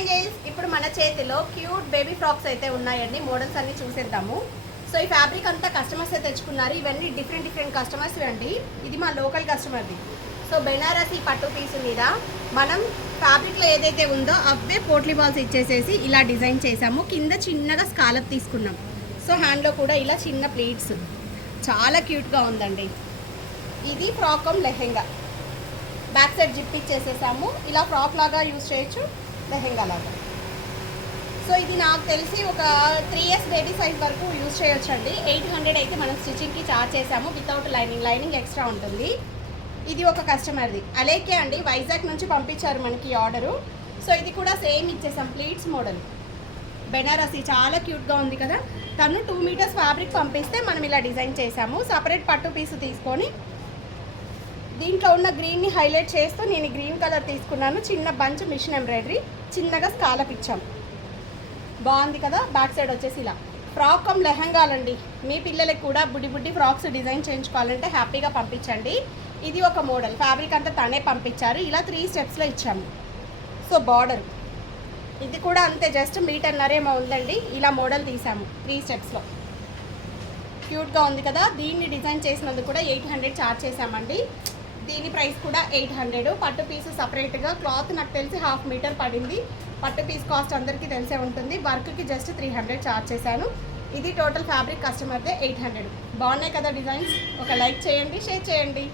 Hi guys, ఇప్పుడు మన చేతిలో క్యూట్ బేబీ ఫ్రాక్స్ అయితే ఉన్నాయండి. మోడల్స్ అన్ని చూసేద్దాము. సో ఈ ఫ్యాబ్రిక్ అంతా కస్టమర్స్ తెచ్చుకున్నారు. ఇవన్నీ డిఫరెంట్ కస్టమర్స్ అండి. ఇది మా లోకల్ కస్టమర్ది. సో బెనారసి పట్టు పీసు మీద మనం ఫ్యాబ్రిక్లో ఏదైతే ఉందో అవే పోట్లీ బాల్స్ ఇచ్చేసేసి ఇలా డిజైన్ చేసాము. కింద చిన్నగా స్కాలప్ తీసుకున్నాం. సో హ్యాండ్లో కూడా ఇలా చిన్న ప్లీట్స్, చాలా క్యూట్గా ఉందండి. ఇది frock lehenga, back side zip ఇచ్చేసేసాము. ఇలా ఫ్రాక్ లాగా యూజ్ చేయొచ్చు, లెహెంగా లాగా. సో ఇది నాకు తెలిసి ఒక 3 years బేబీ సైజ్ వరకు యూజ్ చేయొచ్చు అండి. 800 అయితే మనం స్టిచ్చింగ్కి చార్జ్ చేసాము. వితౌట్ లైనింగ్ ఎక్స్ట్రా ఉంటుంది. ఇది ఒక కస్టమర్ది అలేకే అండి, వైజాగ్ నుంచి పంపించారు మనకి ఆర్డరు. సో ఇది కూడా సేమ్ ఇచ్చేసాం, ప్లీట్స్ మోడల్ బెనారసి, చాలా క్యూట్గా ఉంది కదా. తను 2 meters ఫ్యాబ్రిక్ పంపిస్తే మనం ఇలా డిజైన్ చేసాము. సపరేట్ పట్టు పీసు తీసుకొని దీంట్లో ఉన్న గ్రీన్ని హైలైట్ చేస్తూ నేను గ్రీన్ కలర్ తీసుకున్నాను. చిన్న బంచ్ మిషన్ ఎంబ్రాయిడరీ, చిన్నగా స్కాలప్ ఇచ్చాం. బాగుంది కదా. బ్యాక్ సైడ్ వచ్చేసి ఇలా ఫ్రాక్ లెహంగాలండి. మీ పిల్లలకి కూడా బుడ్డి ఫ్రాక్స్ డిజైన్ చేయించుకోవాలంటే హ్యాపీగా పంపించండి. ఇది ఒక మోడల్, ఫ్యాబ్రిక్ అంతా తనే పంపించారు. ఇలా 3 steps ఇచ్చాము. సో బార్డర్ ఇది కూడా అంతే, జస్ట్ 1.5 meters ఏమో ఉందండి. ఇలా మోడల్ తీసాము 3 steps. క్యూట్గా ఉంది కదా. దీన్ని డిజైన్ చేసినందుకు కూడా 800 చార్జ్ చేసామండి. దీని ప్రైస్ కూడా 800. పట్టు పీసు సపరేట్గా, క్లాత్ నాకు తెలిసి 1/2 meter పడింది. పట్టు పీస్ కాస్ట్ అందరికీ తెలిసే ఉంటుంది. వర్క్కి జస్ట్ 300 చార్జ్ చేశాను. ఇది టోటల్ ఫ్యాబ్రిక్ కస్టమర్దే 800. బాగున్నాయి కదా డిజైన్స్. ఒక లైక్ చేయండి, షేర్ చేయండి.